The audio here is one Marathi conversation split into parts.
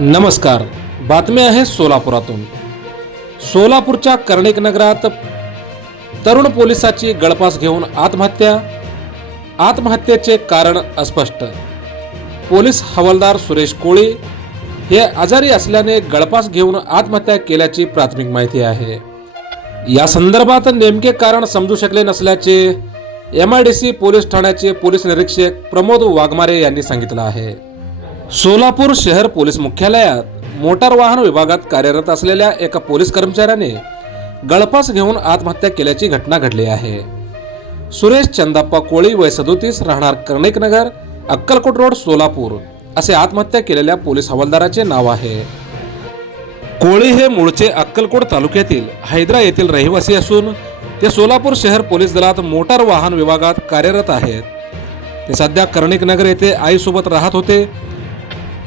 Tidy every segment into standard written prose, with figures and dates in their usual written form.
नमस्कार. बातमी आहे सोलापुरातून. सोलापूरच्या कर्णिक नगरात तरुण पोलिसाची गळफास घेऊन आत्महत्या. आत्महत्येचे कारण अस्पष्ट. पोलीस हवालदार सुरेश कोळी हे आजारी असल्याने गळफास घेऊन आत्महत्या केल्याची प्राथमिक माहिती आहे. या संदर्भात नेमके कारण समजू शकले नसल्याचे MIDC पोलीस ठाण्याचे पोलीस निरीक्षक प्रमोद वाघमारे यांनी सांगितलं आहे. सोलापूर शहर पोलीस मुख्यालयात मोटार वाहन विभागात कार्यरत असलेल्या एका पोलीस कर्मचाऱ्याने गळफास घेऊन आत्महत्या केल्याची घटना घडली आहे. सुरेश चंदाप्पा कोळी वय 37 राहणार कर्णिक नगर अक्कलकोट रोड सोलापूर असे आत्महत्या केलेल्या पोलीस हवालदाराचे नाव आहे. कोळी हे मूळचे अक्कलकोट तालुक्यातील हैदरा येथील रहिवासी असून ते सोलापूर शहर पोलीस दलात मोटार वाहन विभागात कार्यरत आहेत. ते सध्या कर्णिक नगर येथे आईसोबत राहत होते.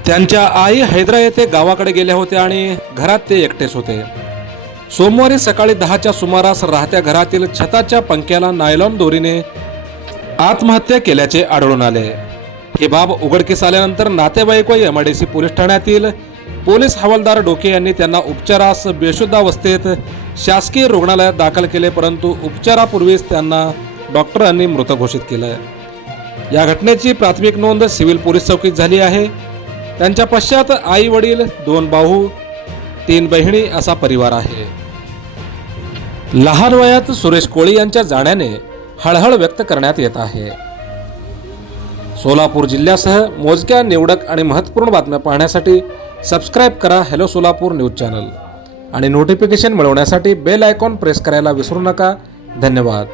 त्यांच्या आई हैदरा येथे गावाकडे गेल्या होत्या आणि घरात ते एकटेच होते. सोमवारी सकाळी 10च्या सुमारास राहत्या घरातील छताच्या पंख्याला नायलॉन दोरीने आत्महत्या केल्याचे आढळून आले. ही बाब उघडकीस आल्यानंतर नातेवाईक व MIDC पोलीस ठाण्यातील पोलीस हवालदार डोके यांनी त्यांना उपचारास बेशुद्धावस्थेत शासकीय रुग्णालयात दाखल केले, परंतु उपचारापूर्वीच त्यांना डॉक्टरांनी मृत घोषित केलं. या घटनेची प्राथमिक नोंद सिव्हिल पोलीस चौकीत झाली आहे. त्यांच्या पश्चात आई वडील, 2 भाऊ, 3 बहिणी असा परिवार आहे. लहान वयात सुरेश कोळी यांच्या जाण्याने हळहळ व्यक्त करण्यात येत आहे. सोलापूर जिल्ह्यासह मोजक्या निवडक आणि महत्त्वपूर्ण बातम्या पाहण्यासाठी सबस्क्राईब करा हॅलो सोलापूर न्यूज चॅनल आणि नोटिफिकेशन मिळवण्यासाठी बेल आयकॉन प्रेस करायला विसरू नका. धन्यवाद.